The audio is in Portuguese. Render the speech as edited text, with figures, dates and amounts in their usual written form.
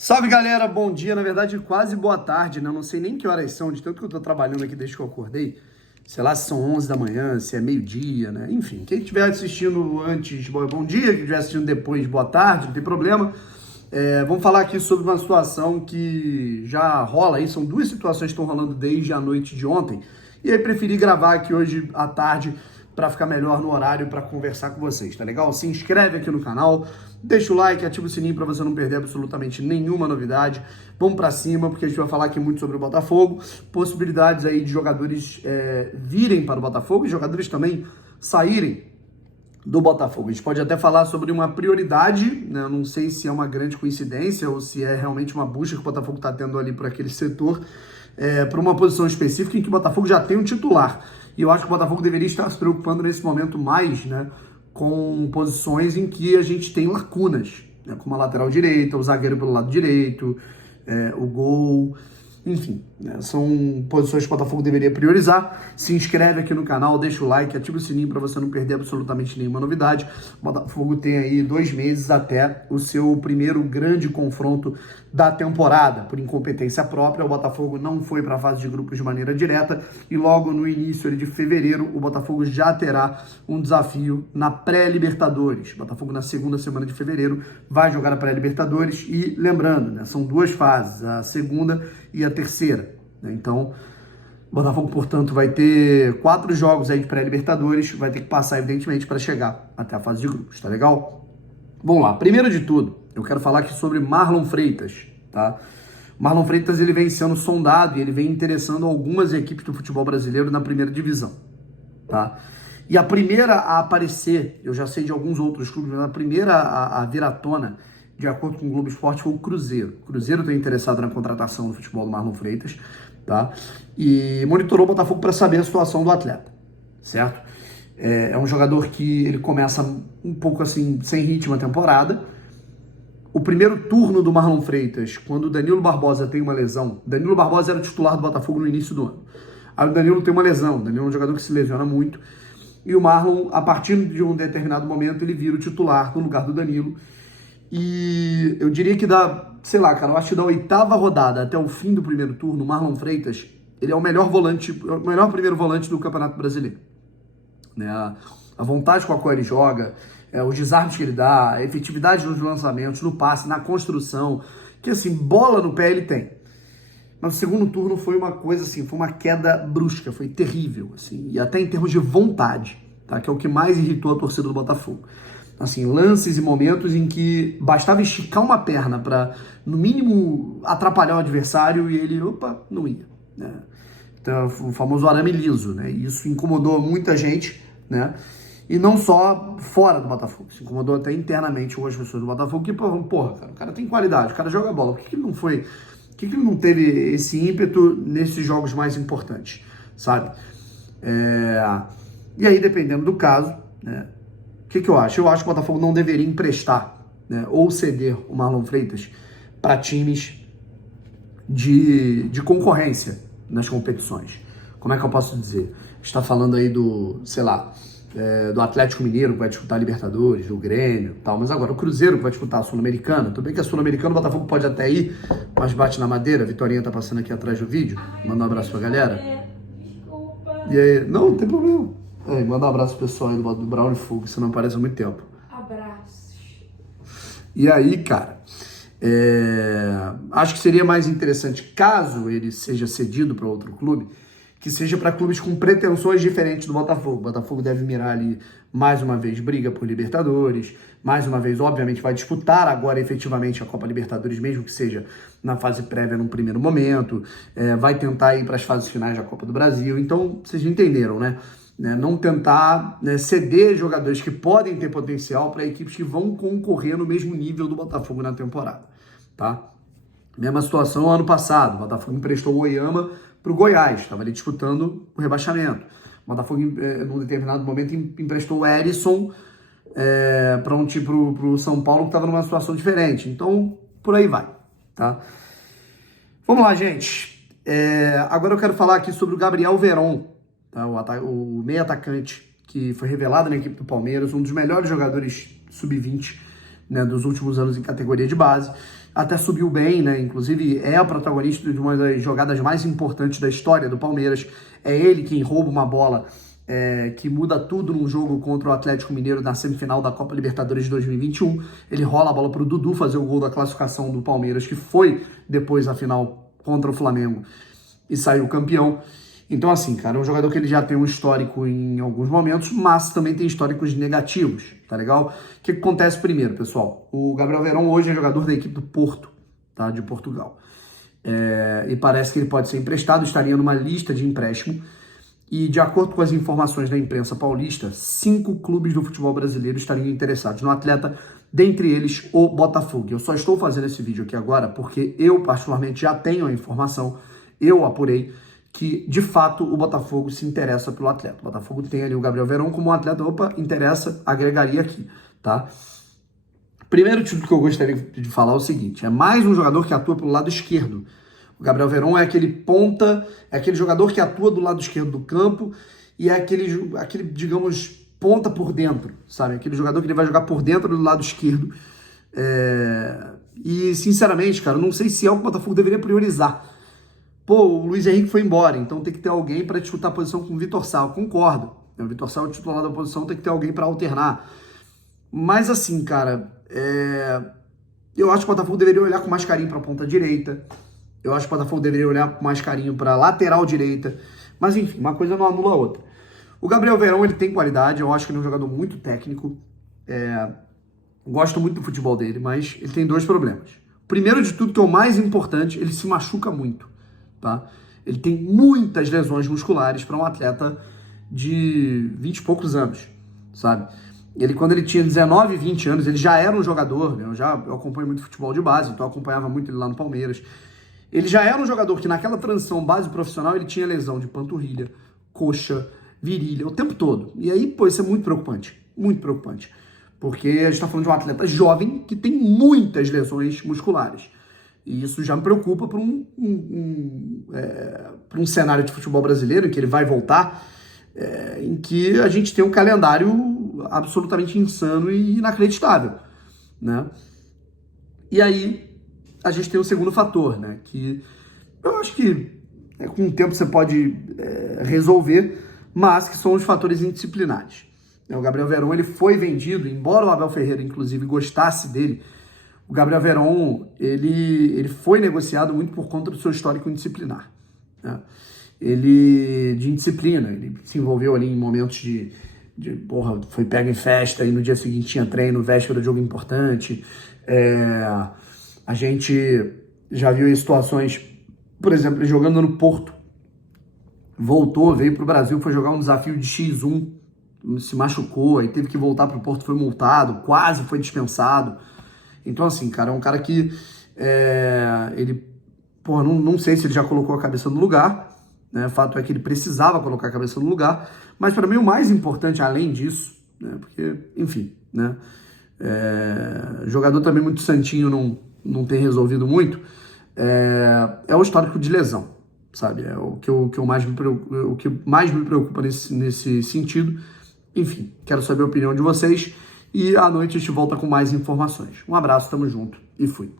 Salve galera, bom dia, na verdade quase boa tarde, né? Eu não sei nem que horas são, de tanto que eu tô trabalhando aqui desde que eu acordei. Sei lá se são 11 da manhã, se é meio-dia, né? Enfim, quem estiver assistindo antes, bom dia, quem estiver assistindo depois, boa tarde, não tem problema. Vamos falar aqui sobre uma situação que já rola aí, são duas situações que estão rolando desde a noite de ontem. E aí preferi gravar aqui hoje à tarde para ficar melhor no horário para conversar com vocês, tá legal? Se inscreve aqui no canal, deixa o like, ativa o sininho para você não perder absolutamente nenhuma novidade. Vamos para cima, porque a gente vai falar aqui muito sobre o Botafogo, possibilidades aí de jogadores virem para o Botafogo e jogadores também saírem do Botafogo. A gente pode até falar sobre uma prioridade, né? Não sei se é uma grande coincidência ou se é realmente uma busca que o Botafogo está tendo ali por aquele setor, para uma posição específica em que o Botafogo já tem um titular. E eu acho que o Botafogo deveria estar se preocupando nesse momento mais, né, com posições em que a gente tem lacunas, né, como a lateral direita, o zagueiro pelo lado direito, o gol, enfim, né, são posições que o Botafogo deveria priorizar. Se inscreve aqui no canal, deixa o like, ativa o sininho para você não perder absolutamente nenhuma novidade. O Botafogo tem aí 2 meses até o seu primeiro grande confronto da temporada. Por incompetência própria, o Botafogo não foi para a fase de grupos de maneira direta e logo no início de fevereiro o Botafogo já terá um desafio na pré-Libertadores. O Botafogo na segunda semana de fevereiro vai jogar a pré-Libertadores e lembrando, né, são 2 fases, a segunda e a terceira, né? Então, o Botafogo, portanto, vai ter 4 jogos aí de pré-Libertadores, vai ter que passar, evidentemente, para chegar até a fase de grupos, tá legal? Vamos lá, primeiro de tudo, eu quero falar aqui sobre Marlon Freitas, tá? Marlon Freitas, ele vem sendo sondado e ele vem interessando algumas equipes do futebol brasileiro na primeira divisão, tá? E a primeira a aparecer, eu já sei de alguns outros clubes, mas a primeira a vir à tona, de acordo com o Globo Esporte, foi o Cruzeiro. O Cruzeiro está interessado na contratação do futebol do Marlon Freitas, tá? E monitorou o Botafogo para saber a situação do atleta, certo? É um jogador que ele começa um pouco assim, sem ritmo a temporada. O primeiro turno do Marlon Freitas, quando o Danilo Barbosa tem uma lesão, Danilo Barbosa era titular do Botafogo no início do ano. Aí o Danilo tem uma lesão, o Danilo é um jogador que se lesiona muito, e o Marlon, a partir de um determinado momento, ele vira o titular no lugar do Danilo. E eu diria que sei lá, cara, eu acho que da 8ª rodada até o fim do primeiro turno, o Marlon Freitas, ele é o melhor volante, o melhor primeiro volante do Campeonato Brasileiro. Né? A vontade com a qual ele joga, os desarmes que ele dá, a efetividade nos lançamentos, no passe, na construção, que assim, bola no pé ele tem. Mas o segundo turno foi uma coisa assim, foi uma queda brusca, foi terrível, assim, e até em termos de vontade, tá? Que é o que mais irritou a torcida do Botafogo. Assim, lances e momentos em que bastava esticar uma perna para, no mínimo, atrapalhar o adversário e ele, não ia, né? Então, o famoso arame liso, né? E isso incomodou muita gente, né? E não só fora do Botafogo, isso incomodou até internamente algumas pessoas do Botafogo que, porra, cara, o cara tem qualidade, o cara joga bola, por que ele não foi, por que ele não teve esse ímpeto nesses jogos mais importantes, sabe? E aí, dependendo do caso, né? O que eu acho? Eu acho que o Botafogo não deveria emprestar, né, ou ceder o Marlon Freitas para times de concorrência nas competições. Como é que eu posso dizer? Está falando aí do, sei lá, do Atlético Mineiro, que vai disputar a Libertadores, do Grêmio e tal, mas agora o Cruzeiro que vai disputar a Sul-Americana. Tudo bem que a Sul-Americana o Botafogo pode até ir, mas bate na madeira. A Vitorinha tá passando aqui atrás do vídeo. Manda um abraço pra galera. E aí, não tem problema. Manda um abraço pro pessoal aí do Brown e Fogo, isso não aparece há muito tempo. Abraços. E aí, cara, acho que seria mais interessante, caso ele seja cedido para outro clube, que seja para clubes com pretensões diferentes do Botafogo. O Botafogo deve mirar ali, mais uma vez, briga por Libertadores, mais uma vez, obviamente, vai disputar agora efetivamente a Copa Libertadores, mesmo que seja na fase prévia num primeiro momento, vai tentar ir para as fases finais da Copa do Brasil. Então, vocês entenderam, né? Não tentar, né, ceder jogadores que podem ter potencial para equipes que vão concorrer no mesmo nível do Botafogo na temporada, tá? Mesma situação ano passado, o Botafogo emprestou o Oyama para o Goiás, estava ali disputando o rebaixamento. O Botafogo, num determinado momento, emprestou o Erisson para o São Paulo, que estava numa situação diferente. Então, por aí vai, tá? Vamos lá, gente. Agora eu quero falar aqui sobre o Gabriel Veron, tá? O meio atacante que foi revelado na equipe do Palmeiras, um dos melhores jogadores sub-20, né, dos últimos anos em categoria de base. até subiu bem, né? Inclusive é o protagonista de uma das jogadas mais importantes da história do Palmeiras. É ele quem rouba uma bola que muda tudo num jogo contra o Atlético Mineiro na semifinal da Copa Libertadores de 2021. Ele rola a bola pro Dudu fazer o gol da classificação do Palmeiras, que foi depois a final contra o Flamengo e saiu campeão. Então, assim, cara, é um jogador que ele já tem um histórico em alguns momentos, mas também tem históricos negativos, tá legal? O que acontece primeiro, pessoal? O Gabriel Veron hoje é jogador da equipe do Porto, tá? De Portugal. E parece que ele pode ser emprestado, estaria numa lista de empréstimo. E, de acordo com as informações da imprensa paulista, 5 clubes do futebol brasileiro estariam interessados no atleta, dentre eles o Botafogo. Eu só estou fazendo esse vídeo aqui agora porque eu, particularmente, já tenho a informação, eu apurei, que, de fato, o Botafogo se interessa pelo atleta. O Botafogo tem ali o Gabriel Veron como um atleta, interessa, agregaria aqui, tá? Primeiro título que eu gostaria de falar é o seguinte, é mais um jogador que atua pelo lado esquerdo. O Gabriel Veron é aquele ponta, é aquele jogador que atua do lado esquerdo do campo e é aquele digamos, ponta por dentro, sabe? Aquele jogador que ele vai jogar por dentro do lado esquerdo. E, sinceramente, cara, eu não sei se é o que o Botafogo deveria priorizar. Pô, o Luiz Henrique foi embora, então tem que ter alguém para disputar a posição com o Vitor Sá. Eu concordo. O Vitor Sá é o titular da posição, tem que ter alguém para alternar. Mas assim, cara, eu acho que o Botafogo deveria olhar com mais carinho para a ponta direita. Eu acho que o Botafogo deveria olhar com mais carinho para a lateral direita. Mas enfim, uma coisa não anula a outra. O Gabriel Veron, ele tem qualidade, eu acho que ele é um jogador muito técnico. Gosto muito do futebol dele, mas ele tem 2 problemas. Primeiro de tudo, que é o mais importante, ele se machuca muito. Tá? Ele tem muitas lesões musculares para um atleta de 20 e poucos anos, sabe? Quando ele tinha 19, 20 anos, ele já era um jogador, né? Eu acompanho muito futebol de base, então eu acompanhava muito ele lá no Palmeiras. Ele já era um jogador que naquela transição base profissional ele tinha lesão de panturrilha, coxa, virilha, o tempo todo. E aí, pô, isso é muito preocupante, porque a gente está falando de um atleta jovem que tem muitas lesões musculares. E isso já me preocupa para um cenário de futebol brasileiro, em que ele vai voltar, em que a gente tem um calendário absolutamente insano e inacreditável, né? E aí a gente tem o segundo fator, né? Que eu acho que com o tempo você pode resolver, mas que são os fatores indisciplinares. O Gabriel Veron, ele foi vendido, embora o Abel Ferreira, inclusive, gostasse dele. O Gabriel Veron, ele foi negociado muito por conta do seu histórico indisciplinar, né? De indisciplina, ele se envolveu ali em momentos porra, foi pego em festa e no dia seguinte tinha treino, véspera de jogo importante. A gente já viu em situações, por exemplo, ele jogando no Porto, veio para o Brasil, foi jogar um desafio de X1, se machucou, aí teve que voltar para o Porto, foi multado, quase foi dispensado. Então, assim, cara, é um cara que ele, porra, não sei se ele já colocou a cabeça no lugar, né? O fato é que ele precisava colocar a cabeça no lugar, mas para mim o mais importante, além disso, né? Porque, enfim, né? Jogador também muito santinho não tem resolvido muito, é o histórico de lesão, sabe? É o que mais me preocupa nesse sentido. Enfim, quero saber a opinião de vocês. E à noite a gente volta com mais informações. Um abraço, tamo junto e fui.